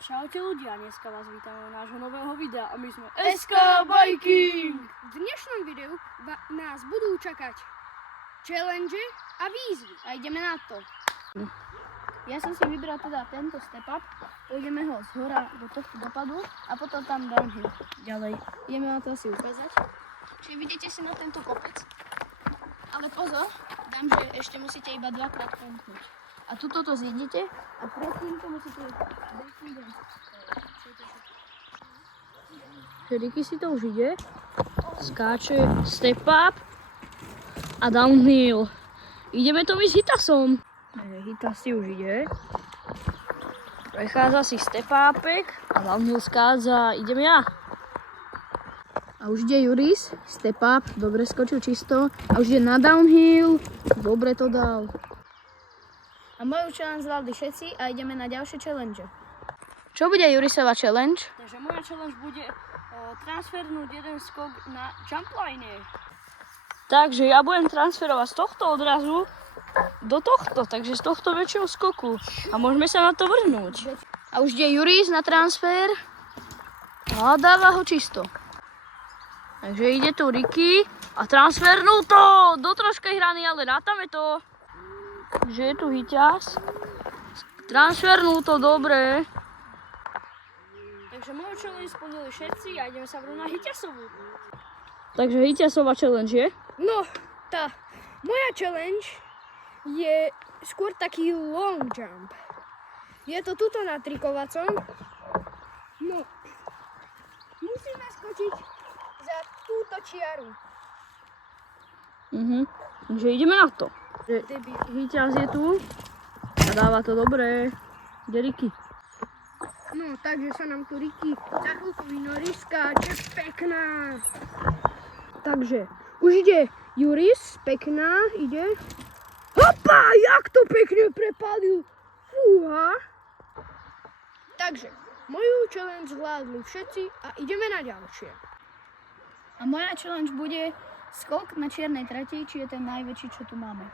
Čaute ľudia, dneska vás vítame u nášho nového videa a my sme SK Biking! V dnešnom videu nás budú čakať challenge a výzvy a ideme na to. Ja som si vybral teda tento step up, pôjdeme ho z hora do tohto dopadu a potom tam downhill ďalej. Ideme na to si ukázať. Čiže vidíte si na tento kopec, ale pozor, dám, že ešte musíte iba dvakrát pomknúť. A tuto to zjednete a predtým to musíte... Ricky si to už ide, skáče step up a downhill. Ideme to my s Hitasom. Hitas si už ide, prechádza si step upek a downhill skádza, idem ja. A už ide Juris, step up, dobre skočil čisto. A už ide na downhill, dobre to dal. A moju challenge zvládli všetci a ideme na ďalšie challenge. Čo bude Jurisova challenge? Takže moja challenge bude transfernúť jeden skok na jumpline. Takže ja budem transferovať z tohto odrazu do tohto, takže z tohto väčšieho skoku. A môžeme sa na to vrhnúť. A už ide Juris na transfer a dáva ho čisto. Takže ide tu Ricky a transfernú to do troškej hrany, ale rátame to. Takže je tu Hiťas. Transfernú to dobre. Takže moju challenge splnili všetci a ideme sa vrhnúť na Hiťasovú. Takže Hiťasová challenge je? No, tá moja challenge je skôr taký long jump. Je to tuto na trikovacom. No, musíme skočiť za túto čiaru. Takže ideme na to. Hiťas je tu a dáva to dobre. Ide Ricky. No, takže sa nám tu Ricky za chvíľku vynorí, skáče, pekná. Takže, už ide Juris, pekná, ide. Hopa, jak to pekne prepálil. Fúha. Takže, moju challenge zvládli všetci a ideme na ďalšie. A moja challenge bude skok na čiernej trati, či je ten najväčší, čo tu máme.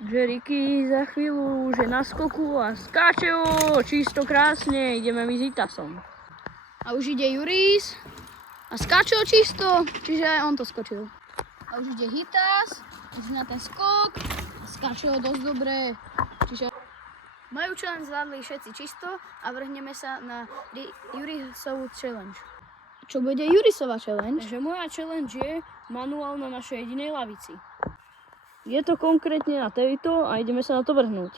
Že Ricky za chvíľu už je na skoku a skáče ho čisto krásne, ideme my s Hitasom. A už ide Juris a skáče ho čisto, čiže aj on to skočil. A už ide Hitas, už na ten skok a skáče ho dosť dobre. Čiže majú challenge zvládli všetci čisto a vrhneme sa na Jurisovú challenge. Čo bude Jurisová challenge? Takže moja challenge je manuál na našej jedinej lavici. Je to konkrétne na tejto a ideme sa na to vrhnúť.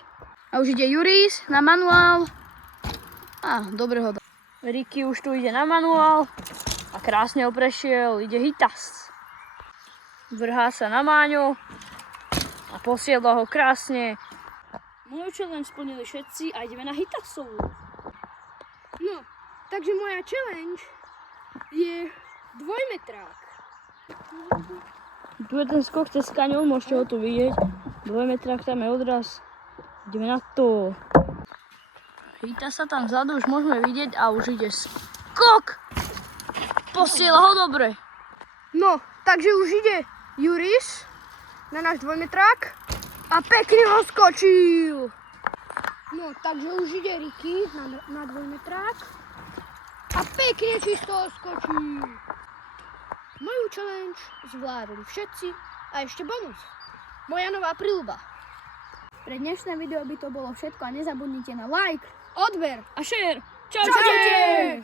A už ide Juris na manuál. Á, dobre ho dal. Ricky už tu ide na manuál a krásne ho prešiel. Ide Hitas. Vrhá sa na Máňo a posiela ho krásne. Moju challenge splnili všetci a ideme na Hitasovú. No, takže moja challenge je dvojmetrák. Tu je ten skok cez kaňon, môžete ho tu vidieť. 2 metrák, tam je odraz. Ideme na to. Hitas sa tam vzadu, už môžeme vidieť a už ide skok. Posiela ho dobre. No, takže už ide Juris na náš dvojmetrák a pekne ho skočil. No, takže už ide Ricky na dvojmetrák a pekne čisto ho skočil. Moju challenge zvládli všetci a ešte bonus. Moja nová príľuba. Pre dnešné video by to bolo všetko a nezabudnite na like, odber A share. Čau, Čaute!